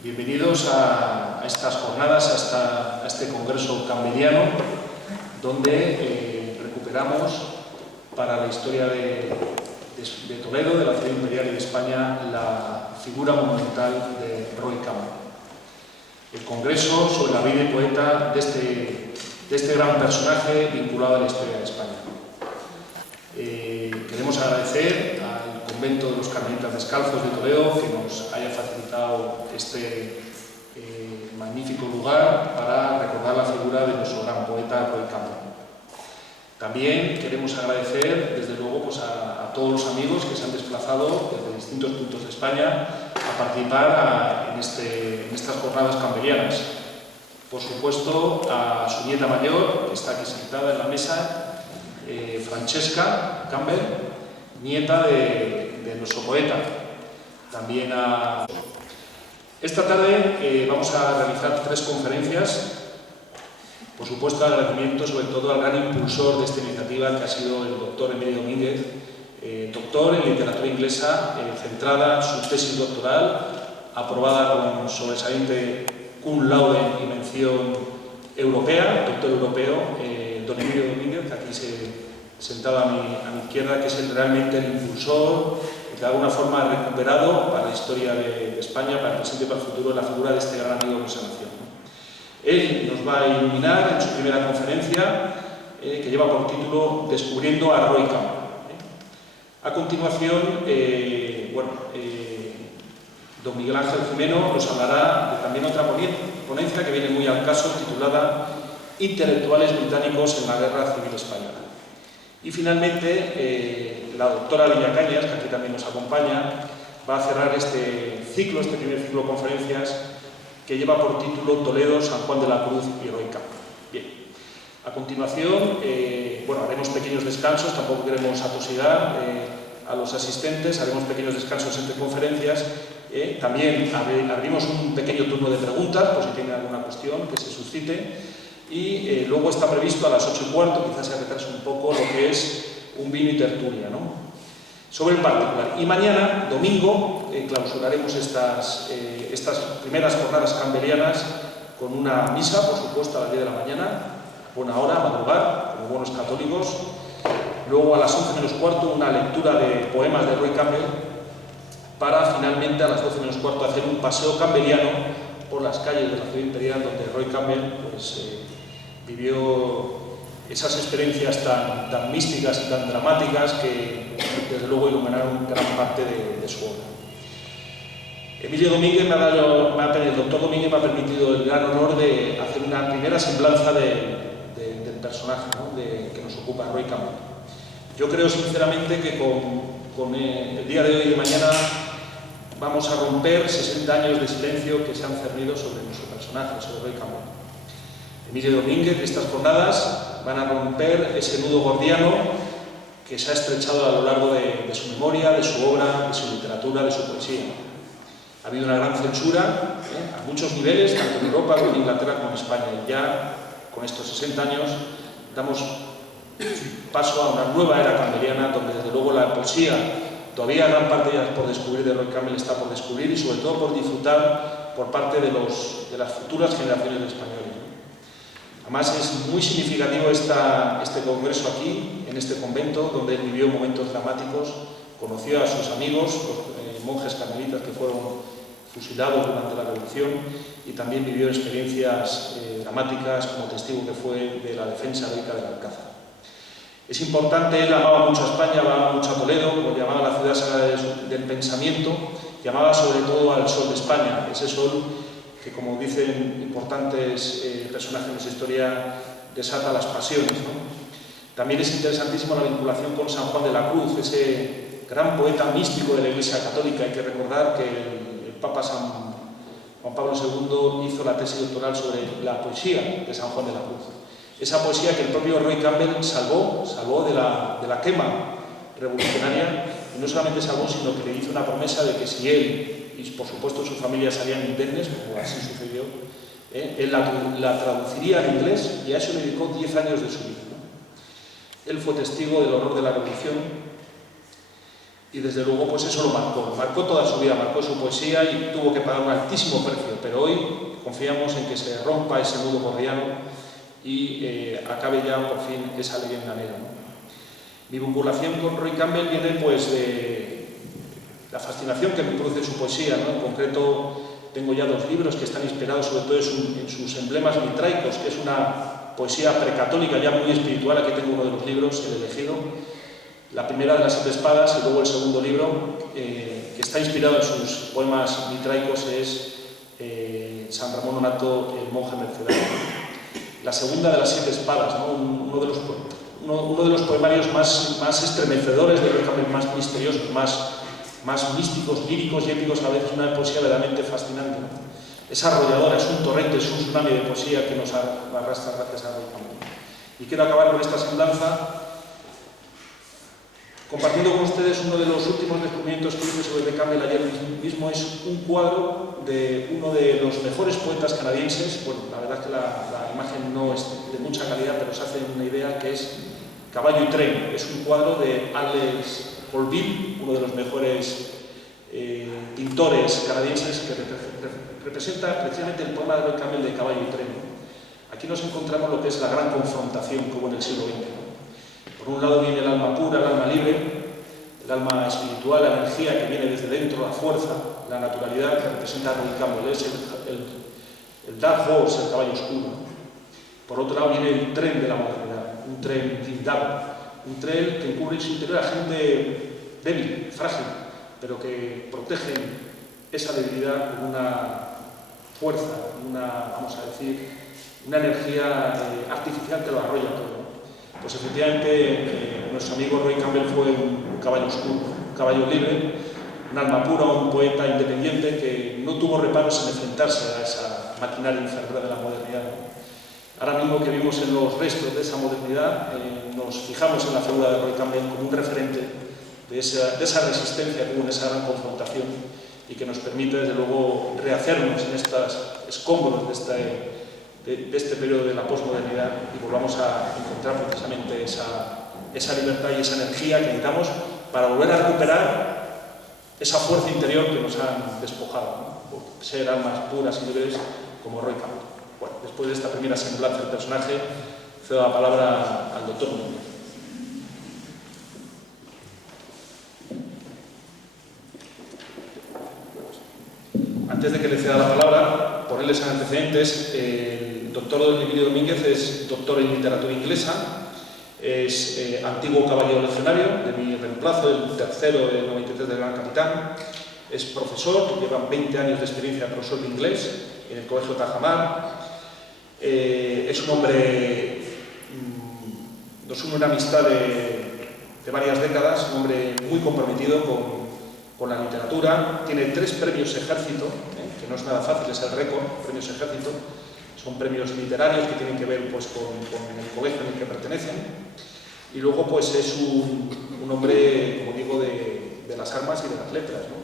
Bienvenidos a estas jornadas, a este congreso campbelliano, donde recuperamos para la historia de Toledo, de la ciudad imperial y de España, la figura monumental de Roy Campbell. El congreso sobre la vida y poeta de este gran personaje vinculado a la historia de España. Queremos agradecer al Convento de los Carmelitas Descalzos de Toledo que nos haya facilitado este magnífico lugar para recordar la figura de nuestro gran poeta Roy Campbell. También queremos agradecer, desde luego, pues a todos los amigos que se han desplazado desde distintos puntos de España a participar en estas jornadas campbellianas. Por supuesto, a su nieta mayor, que está aquí sentada en la mesa, Francesca Campbell, nieta de nuestro poeta. También Esta tarde vamos a realizar 3 conferencias. Por supuesto, agradecimiento sobre todo al gran impulsor de esta iniciativa, que ha sido el doctor Emilio Domínguez, doctor en literatura inglesa, centrada su tesis doctoral, aprobada con sobresaliente cum laude y mención europea, doctor europeo, don Emilio Domínguez, que aquí sentado a mi izquierda, que es realmente el impulsor, que de alguna forma ha recuperado para la historia de España, para el presente y para el futuro, la figura de este gran amigo de nuestra nación. Él nos va a iluminar en su primera conferencia, que lleva por título Descubriendo a Roy Campbell. A continuación, don Miguel Ángel Jimeno nos hablará de también otra ponencia que viene muy al caso, titulada Intelectuales británicos en la Guerra Civil Española. Y finalmente, la doctora Lidia Cañas, que aquí también nos acompaña, va a cerrar este primer ciclo de conferencias, que lleva por título Toledo, San Juan de la Cruz y Roy Campbell. Bien, a continuación, haremos pequeños descansos, tampoco queremos atosigar a los asistentes, haremos pequeños descansos entre conferencias. También abrimos un pequeño turno de preguntas, por si tienen alguna cuestión que se suscite. Y luego está previsto a las 8:15, quizás se retrase un poco, lo que es un vino y tertulia, ¿no?, sobre el particular. Y mañana, domingo, clausuraremos estas primeras jornadas campbellianas con una misa, por supuesto, a las 10 de la mañana, a buena hora, a madrugar, como buenos católicos. Luego, a las 11:15, una lectura de poemas de Roy Campbell, para finalmente a las 12:15 hacer un paseo campbelliano por las calles de la ciudad imperial, donde Roy Campbell vivió esas experiencias tan místicas y tan dramáticas que, desde luego, iluminaron gran parte de su obra. Emilio Domínguez el doctor Domínguez me ha permitido el gran honor de hacer una primera semblanza del personaje, ¿no?, que nos ocupa, Roy Campbell. Yo creo sinceramente que con el día de hoy y de mañana vamos a romper 60 años de silencio que se han cernido sobre nuestro personaje, sobre Roy Campbell. Emilio Domínguez, estas jornadas van a romper ese nudo gordiano que se ha estrechado a lo largo de su memoria, de su obra, de su literatura, de su poesía. Ha habido una gran censura a muchos niveles, tanto en Europa como en Inglaterra como en España. Y ya con estos 60 años damos paso a una nueva era campbelliana, donde desde luego la poesía, todavía gran parte ya por descubrir de Roy Campbell, está por descubrir y sobre todo por disfrutar por parte de las futuras generaciones de españoles. Además, es muy significativo este congreso aquí, en este convento, donde él vivió momentos dramáticos, conoció a sus amigos, los monjes carmelitas que fueron fusilados durante la Revolución, y también vivió experiencias dramáticas como testigo que fue de la defensa heroica del Alcázar. Es importante, él amaba mucho a España, amaba mucho a Toledo, lo llamaba la ciudad sagrada del pensamiento, llamaba sobre todo al sol de España, ese sol que, como dicen importantes personajes de nuestra historia, desata las pasiones, ¿no? También es interesantísima la vinculación con San Juan de la Cruz, ese gran poeta místico de la Iglesia Católica. Hay que recordar que el Papa San Juan Pablo II hizo la tesis doctoral sobre la poesía de San Juan de la Cruz. Esa poesía que el propio Roy Campbell salvó de la quema revolucionaria, y no solamente salvó, sino que le hizo una promesa de que si él y por supuesto su familia salían indemnes, como así sucedió, él la traduciría al inglés, y a eso le dedicó 10 años de su vida, ¿no? Él fue testigo del horror de la Revolución y desde luego pues eso lo marcó toda su vida, marcó su poesía y tuvo que pagar un altísimo precio, pero hoy confiamos en que se rompa ese nudo gordiano y acabe ya por fin esa leyenda negra, ¿no? Mi vinculación con Roy Campbell viene pues de la fascinación que me produce su poesía, ¿no? En concreto tengo ya 2 libros que están inspirados sobre todo en sus emblemas mitraicos, que es una poesía precatólica ya muy espiritual. Aquí tengo uno de los libros, el elegido, la primera de las 7 espadas, y luego el segundo libro, que está inspirado en sus poemas mitraicos, es San Ramón Nonato, el monje mercedario. La segunda de las 7 espadas, ¿no? uno de los poemarios más estremecedores, de Roy Campbell, más misteriosos, más místicos, líricos y épicos, a veces una poesía verdaderamente fascinante, ¿no? Es arrolladora, es un torrente, es un tsunami de poesía que nos arrastra gracias a Roy Campbell. Y quiero acabar con esta semblanza compartiendo con ustedes uno de los últimos descubrimientos que hice sobre Roy Campbell ayer mismo. Es un cuadro de uno de los mejores poetas canadienses. Bueno, la verdad es que la imagen no es de mucha calidad, pero se hace una idea, que es Caballo y tren. Es un cuadro de Alex Colville, uno de los mejores pintores canadienses, que representa precisamente el poema de Roy Campbell de Caballo y tren. Aquí nos encontramos lo que es la gran confrontación que hubo en el siglo XX. Por un lado viene el alma pura, el alma libre, el alma espiritual, la energía que viene desde dentro, la fuerza, la naturalidad que representa a Roy Campbell, es el dark horse, el caballo oscuro. Por otro lado viene el tren de la modernidad, un tren blindado, un tren que encubre en su interior a gente débil, frágil, pero que protege esa debilidad con una fuerza, vamos a decir, una energía artificial que lo arrolla todo. Pues efectivamente nuestro amigo Roy Campbell fue un caballo oscuro, un caballo libre, un alma pura, un poeta independiente que no tuvo reparos en enfrentarse a esa maquinaria infernal de la modernidad. Ahora mismo que vivimos en los restos de esa modernidad, nos fijamos en la figura de Roy Campbell como un referente de esa resistencia que hubo en esa gran confrontación y que nos permite, desde luego, rehacernos en estos escombros de este periodo de la posmodernidad y volvamos a encontrar precisamente esa libertad y esa energía que necesitamos para volver a recuperar esa fuerza interior que nos han despojado, ¿no? Por ser almas puras y libres como Roy Campbell. Bueno, después de esta primera semblanza del personaje, cedo la palabra al doctor Núñez. Antes de que le ceda la palabra, ponerles antecedentes, el doctor Emilio Domínguez es doctor en literatura inglesa, es antiguo caballero legionario de mi reemplazo, el tercero del 93 del Gran Capitán, es profesor, lleva 20 años de experiencia de profesor de inglés en el Colegio Tajamar, es un hombre, nos une una amistad de varias décadas, un hombre muy comprometido con la literatura, tiene 3 premios Ejército, que no es nada fácil, es el récord, premios Ejército, son premios literarios que tienen que ver pues, con el colegio en el que pertenecen, y luego pues es un hombre, como digo, de las armas y de las letras, ¿no?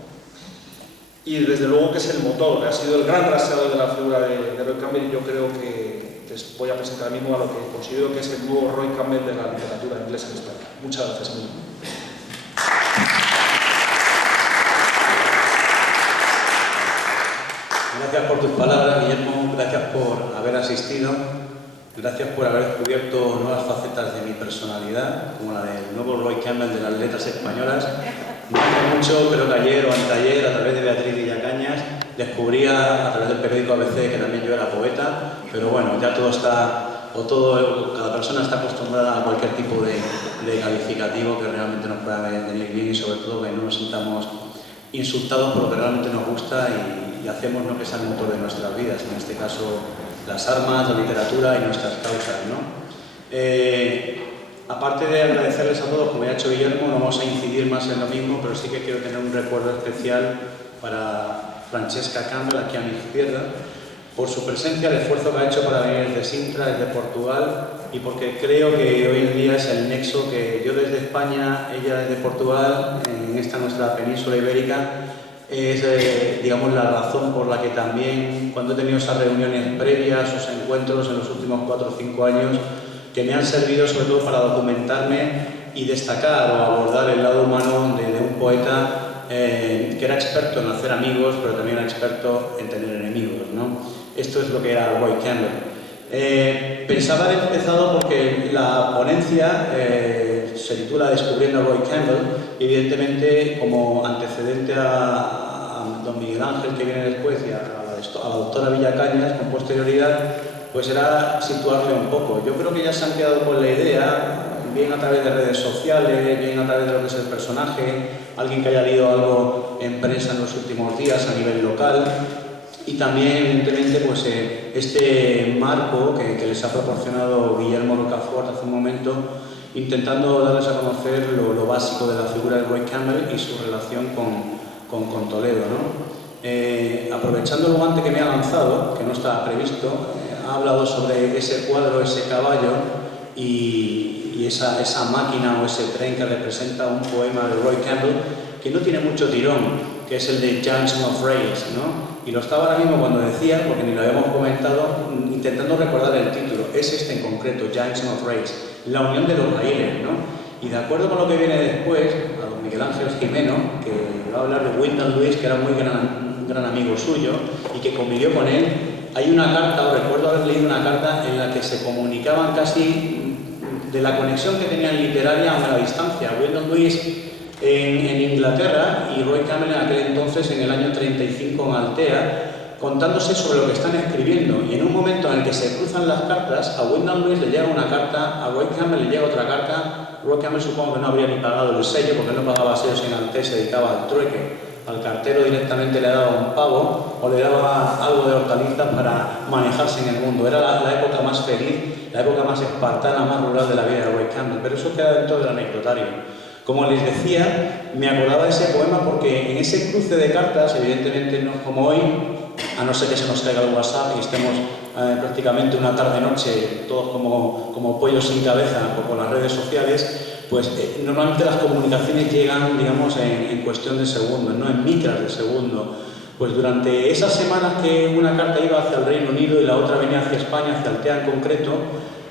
Y desde luego que es el motor, ha sido el gran rastreador de la figura de Roy Campbell, y yo creo que les voy a presentar ahora mismo a lo que considero que es el nuevo Roy Campbell de la literatura inglesa en España. Muchas gracias, Emilio. Gracias por tus palabras, Guillermo, gracias por haber asistido, gracias por haber descubierto nuevas facetas de mi personalidad, como la del nuevo Roy Campbell de las letras españolas. No hace mucho, creo que ayer o anteayer, a través de Beatriz Villacañas, descubría a través del periódico ABC que también yo era poeta, pero bueno, ya todo está, cada persona está acostumbrada a cualquier tipo de calificativo que realmente nos pueda venir bien y sobre todo que no nos sintamos insultados por lo que realmente nos gusta y hacemos, ¿no?, que sea el motor de nuestras vidas, en este caso las armas, la literatura y nuestras causas, ¿no? Aparte de agradecerles a todos, como ya ha hecho Guillermo, no vamos a incidir más en lo mismo, pero sí que quiero tener un recuerdo especial para Francesca Campbell, aquí a mi izquierda, por su presencia, el esfuerzo que ha hecho para venir desde Sintra, desde Portugal, y porque creo que hoy en día es el nexo que yo desde España, ella desde Portugal, en esta nuestra península ibérica, es, digamos, la razón por la que también, cuando he tenido esas reuniones previas, sus encuentros en los últimos 4 o 5 años, que me han servido sobre todo para documentarme y destacar o abordar el lado humano de un poeta que era experto en hacer amigos, pero también era experto en tener enemigos, ¿no? Esto es lo que era Roy Campbell. Pensaba haber empezado porque la ponencia se titula Descubriendo a Roy Campbell, y evidentemente como antecedente a don Miguel Ángel, que viene después, y a la doctora Villacañas con posterioridad, pues era situarle un poco. Yo creo que ya se han quedado con la idea, bien a través de redes sociales, bien a través de lo que es el personaje, alguien que haya leído algo en prensa en los últimos días a nivel local, y también, evidentemente, pues, este marco que les ha proporcionado Guillermo Rocafort hace un momento, intentando darles a conocer lo básico de la figura de Roy Campbell y su relación con Toledo, ¿no? Aprovechando el guante que me ha lanzado, que no estaba previsto, ha hablado sobre ese cuadro, ese caballo y esa máquina o ese tren que representa un poema de Roy Campbell que no tiene mucho tirón, que es el de Junction of Rails, ¿no? Y lo estaba ahora mismo cuando decía, porque ni lo habíamos comentado, intentando recordar el título. Es este en concreto, Junction of Rails, la unión de los raíles, ¿no? Y de acuerdo con lo que viene después, a don Miguel Ángel Jimeno, que va a hablar de Wyndham Lewis, que era un gran amigo suyo y que convivió con él, hay una carta, o recuerdo haber leído una carta en la que se comunicaban casi de la conexión que tenían literaria a la distancia. Wyndham Lewis en Inglaterra y Roy Campbell en aquel entonces, en el año 35 en Altea, contándose sobre lo que están escribiendo. Y en un momento en el que se cruzan las cartas, a Wyndham Lewis le llega una carta, a Roy Campbell le llega otra carta. Roy Campbell supongo que no habría ni pagado el sello, porque no pagaba sellos en Altea, se dedicaba al trueque. Al cartero directamente le daba un pavo o le daba algo de hortalizas para manejarse en el mundo. Era la época más feliz, la época más espartana, más rural de la vida de Roy Campbell, pero eso queda dentro del anecdotario. Como les decía, me acordaba de ese poema porque en ese cruce de cartas, evidentemente no como hoy, a no ser que se nos caiga el WhatsApp y estemos prácticamente una tarde-noche todos como pollos sin cabeza por las redes sociales, pues normalmente las comunicaciones llegan, digamos, en cuestión de segundos, no en micras de segundo. Pues durante esas semanas que una carta iba hacia el Reino Unido y la otra venía hacia España, hacia Altea en concreto,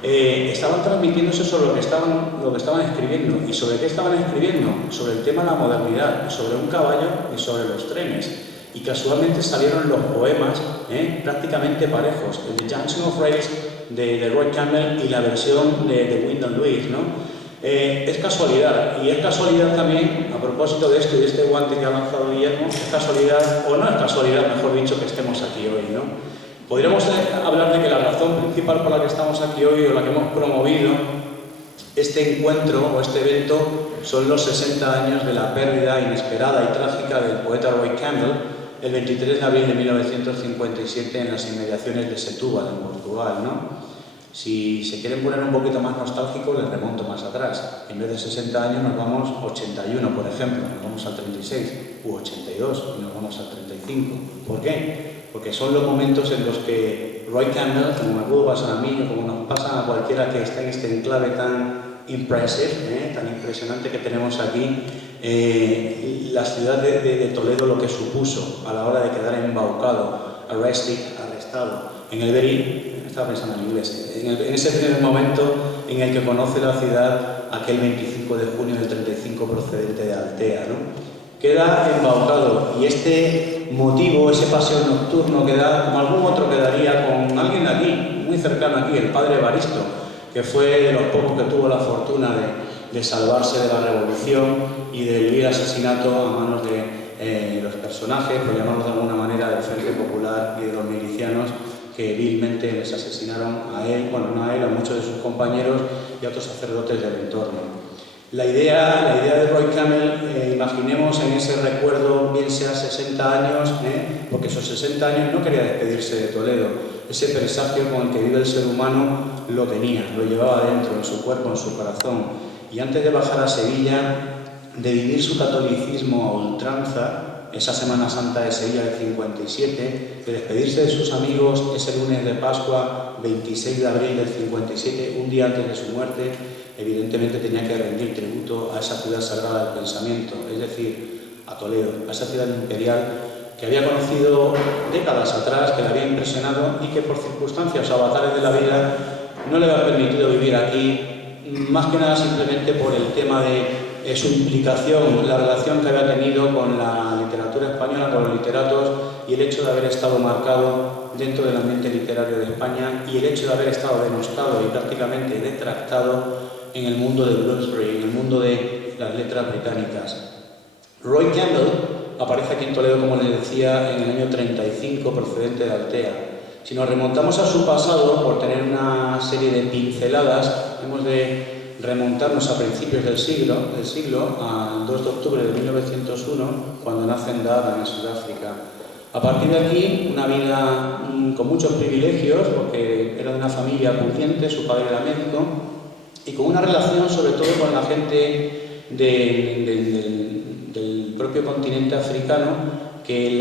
estaban transmitiéndose sobre lo que estaban escribiendo. ¿Y sobre qué estaban escribiendo? Sobre el tema de la modernidad, sobre un caballo y sobre los trenes. Y casualmente salieron los poemas prácticamente parejos, el de Junction of Rails de Roy Campbell y la versión de Wyndham Lewis, ¿no? Es casualidad, y es casualidad también, a propósito de esto y de este guante que ha lanzado Guillermo, es casualidad, o no es casualidad, mejor dicho, que estemos aquí hoy, ¿no? Podríamos hablar de que la razón principal por la que estamos aquí hoy, o la que hemos promovido este encuentro o este evento, son los 60 años de la pérdida inesperada y trágica del poeta Roy Campbell, el 23 de abril de 1957 en las inmediaciones de Setúbal, en Portugal, ¿no? Si se quieren poner un poquito más nostálgicos, les remonto más atrás. En vez de 60 años nos vamos 81, por ejemplo, nos vamos al 36, u 82 y nos vamos al 35. ¿Por qué? Porque son los momentos en los que Roy Campbell, como me pudo pasar a mí, o como nos pasa a cualquiera que está en este enclave tan tan impresionante que tenemos aquí, la ciudad de Toledo, lo que supuso a la hora de quedar embaucado, arrestado, en el very, estaba pensando en inglés, en ese primer momento en el que conoce la ciudad, aquel 25 de junio del 35 procedente de Altea, ¿no? Queda embaucado, y este motivo, ese paseo nocturno que da, como algún otro quedaría con alguien de aquí, muy cercano aquí, el padre Evaristo, que fue de los pocos que tuvo la fortuna de salvarse de la revolución y de vivir asesinato a manos de los personajes, por llamarlos de alguna manera, del Frente Popular y de los milicianos, que vilmente les asesinaron a él, bueno, no a él, a muchos de sus compañeros y a otros sacerdotes del entorno. La idea de Roy Campbell, imaginemos en ese recuerdo, bien sea 60 años, porque esos 60 años no quería despedirse de Toledo. Ese presagio con el que vive el ser humano lo tenía, lo llevaba dentro, en su cuerpo, en su corazón. Y antes de bajar a Sevilla, de vivir su catolicismo a ultranza, esa Semana Santa de Sevilla del 57, de despedirse de sus amigos ese lunes de Pascua, 26 de abril del 57, un día antes de su muerte, evidentemente tenía que rendir tributo a esa ciudad sagrada del pensamiento, es decir, a Toledo, a esa ciudad imperial que había conocido décadas atrás, que le había impresionado y que por circunstancias o avatares de la vida no le había permitido vivir aquí más que nada simplemente por el tema de su implicación, la relación que había tenido con la literatura española, con los literatos, y el hecho de haber estado marcado dentro del ambiente literario de España, y el hecho de haber estado denostado y prácticamente detractado en el mundo de Bloomsbury, en el mundo de las letras británicas. Roy Campbell aparece aquí en Toledo, como les decía, en el año 35, procedente de Altea. Si nos remontamos a su pasado, por tener una serie de pinceladas, hemos de remontarnos a principios del siglo, al 2 de octubre de 1901, cuando nace en Durban, en Sudáfrica. A partir de aquí, una vida con muchos privilegios, porque era de una familia pudiente, su padre era médico, y con una relación sobre todo con la gente del propio continente africano, que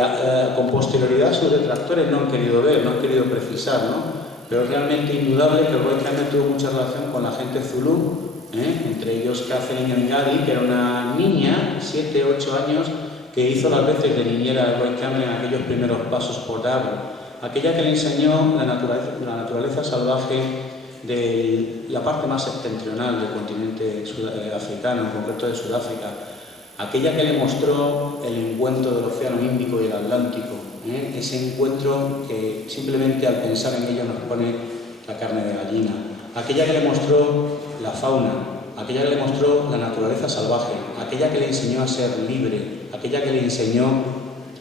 con posterioridad sus detractores no han querido ver, no han querido precisar, ¿no? Pero es realmente indudable que Roy Campbell tuvo mucha relación con la gente zulú, entre ellos Catherine Ngadi, que era una niña, 7, 8 años, que hizo las veces de niñera de Roy Campbell en aquellos primeros pasos por Durban, aquella que le enseñó la naturaleza salvaje de la parte más septentrional del continente africano, en concreto de Sudáfrica, aquella que le mostró el encuentro del Océano Índico y el Atlántico, ese encuentro que simplemente al pensar en ello nos pone la carne de gallina, aquella que le mostró la fauna, aquella que le mostró la naturaleza salvaje, aquella que le enseñó a ser libre, aquella que le enseñó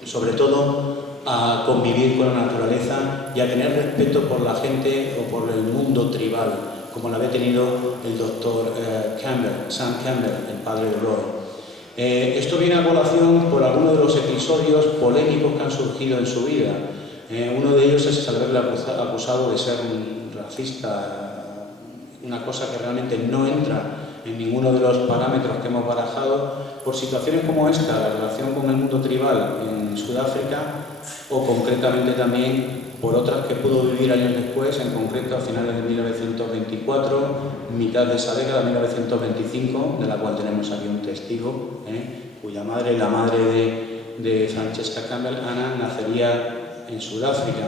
sobre todo a convivir con la naturaleza y a tener respeto por la gente o por el mundo tribal, como lo había tenido el doctor Sam Campbell, el padre de Roy. Esto viene a colación por algunos de los episodios polémicos que han surgido en su vida. Uno de ellos es el haberle acusado de ser un racista, una cosa que realmente no entra en ninguno de los parámetros que hemos barajado, por situaciones como esta, la relación con el mundo tribal en Sudáfrica, o concretamente también por otras que pudo vivir años después, en concreto a finales de 1924, mitad de esa década, 1925, de la cual tenemos aquí un testigo, cuya madre, la madre de Francesca Campbell, Anna, nacería en Sudáfrica.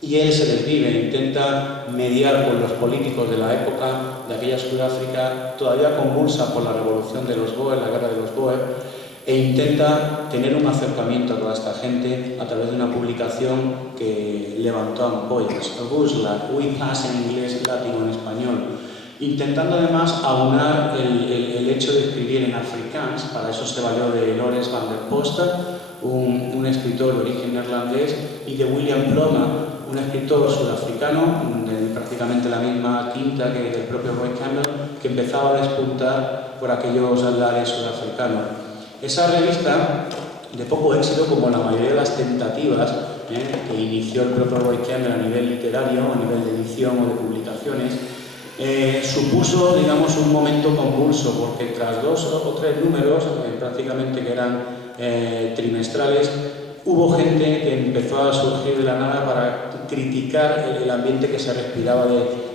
Y él se desvive, intenta mediar con los políticos de la época de aquella Sudáfrica, todavía convulsa por la revolución de los Boer, la guerra de los Boer, e intenta tener un acercamiento a toda esta gente a través de una publicación que levantó ampollas, Rusla, We Pass en inglés, látigo en español, intentando además aunar el hecho de escribir en afrikaans. Para eso se valió de Laurens van der Poster, un escritor de origen neerlandés, y de William Ploma, un escritor sudafricano de prácticamente la misma tinta que el propio Roy Campbell, que empezaba a despuntar por aquellos lares sudafricanos. Esa revista, de poco éxito, como la mayoría de las tentativas que inició el propio Roy Campbell a nivel literario, a nivel de edición o de publicaciones, supuso, digamos, un momento convulso, porque tras 2 o 3 números, prácticamente que eran trimestrales, hubo gente que empezó a surgir de la nada para criticar el ambiente que se respiraba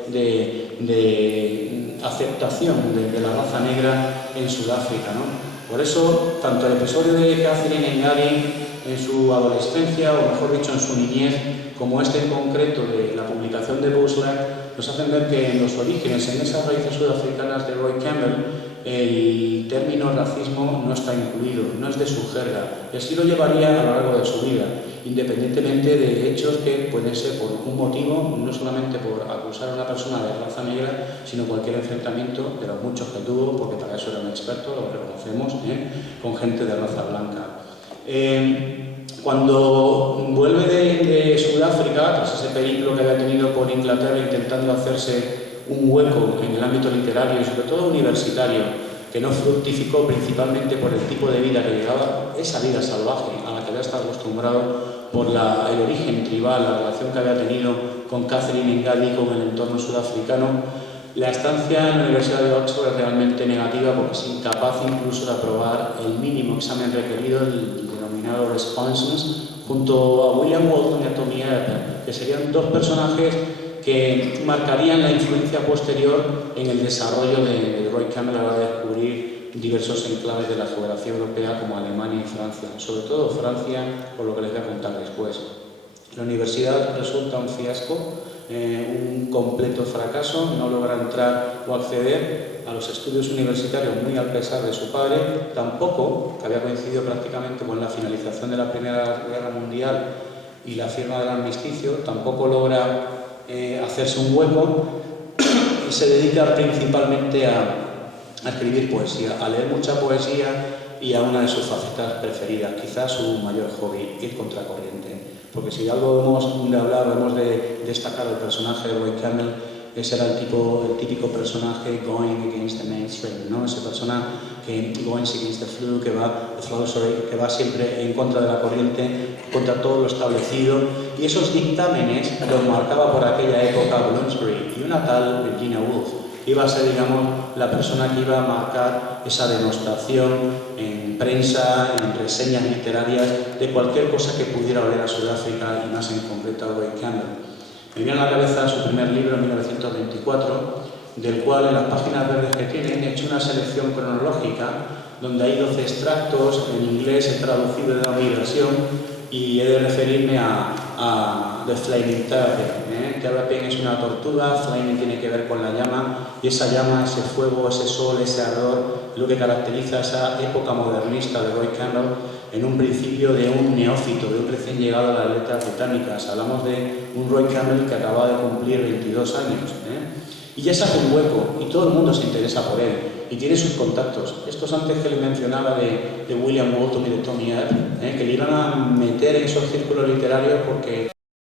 de aceptación de la raza negra en Sudáfrica, ¿no? Por eso, tanto el episodio de Catherine Ngadi en su adolescencia, o mejor dicho, en su niñez, como este en concreto de la publicación de Boosler, nos hacen ver que en los orígenes, en esas raíces sudafricanas de Roy Campbell, el término racismo no está incluido, no es de su jerga, y así lo llevaría a lo largo de su vida, independientemente de hechos que pueden ser por un motivo, no solamente por acusar a una persona de raza negra, sino cualquier enfrentamiento, de los muchos que tuvo, porque para eso era un experto, lo reconocemos, con gente de raza blanca. Cuando vuelve de Sudáfrica, tras ese periplo que había tenido por Inglaterra intentando hacerse un hueco en el ámbito literario y sobre todo universitario, que no fructificó principalmente por el tipo de vida que llevaba, esa vida salvaje a la que había estado acostumbrado por el origen tribal, la relación que había tenido con Catherine Ngadi, con el entorno sudafricano. La estancia en la Universidad de Oxford es realmente negativa porque es incapaz incluso de aprobar el mínimo examen requerido, el denominado Responses, junto a William Walton y a Tommy Earp, que serían 2 personajes que marcarían la influencia posterior en el desarrollo de Roy Campbell a la hora de descubrir diversos enclaves de la geografía europea como Alemania y Francia, sobre todo Francia, por lo que les voy a contar después. La universidad resulta un fiasco, un completo fracaso, no logra entrar o acceder a los estudios universitarios muy al pesar de su padre, tampoco, que había coincidido prácticamente con la finalización de la Primera Guerra Mundial y la firma del armisticio, tampoco logra hacerse un hueco y se dedica principalmente a escribir poesía, a leer mucha poesía y a una de sus facetas preferidas, quizás su mayor hobby, ir contracorriente. Porque si de algo hemos de hablar, hemos de destacar el personaje de Roy Campbell, ese era el típico personaje going against the mainstream, ¿no? Ese persona que going against the flow, que va siempre en contra de la corriente, contra todo lo establecido, y esos dictámenes los marcaba por aquella época Bloomsbury y una tal Virginia Woolf. Iba a ser, digamos, la persona que iba a marcar esa denostación en prensa, en reseñas literarias, de cualquier cosa que pudiera oler a Sudáfrica y más en concreto a Roy Campbell. Me viene a la cabeza su primer libro en 1924, del cual en las páginas verdes que tiene he hecho una selección cronológica donde hay 12 extractos en inglés, he traducido de la migración y he de referirme a The Flaming Terrapin. Terrapin es una tortuga, Flaming tiene que ver con la llama, y esa llama, ese fuego, ese sol, ese ardor, es lo que caracteriza esa época modernista de Roy Campbell, en un principio de un neófito, de un recién llegado a las letras británicas. Hablamos de un Roy Campbell que acababa de cumplir 22 años. Y ya se hace un hueco y todo el mundo se interesa por él y tiene sus contactos. Estos antes que le mencionaba de William Walton y de Tommy Earp, que le iban a meter en esos círculos literarios porque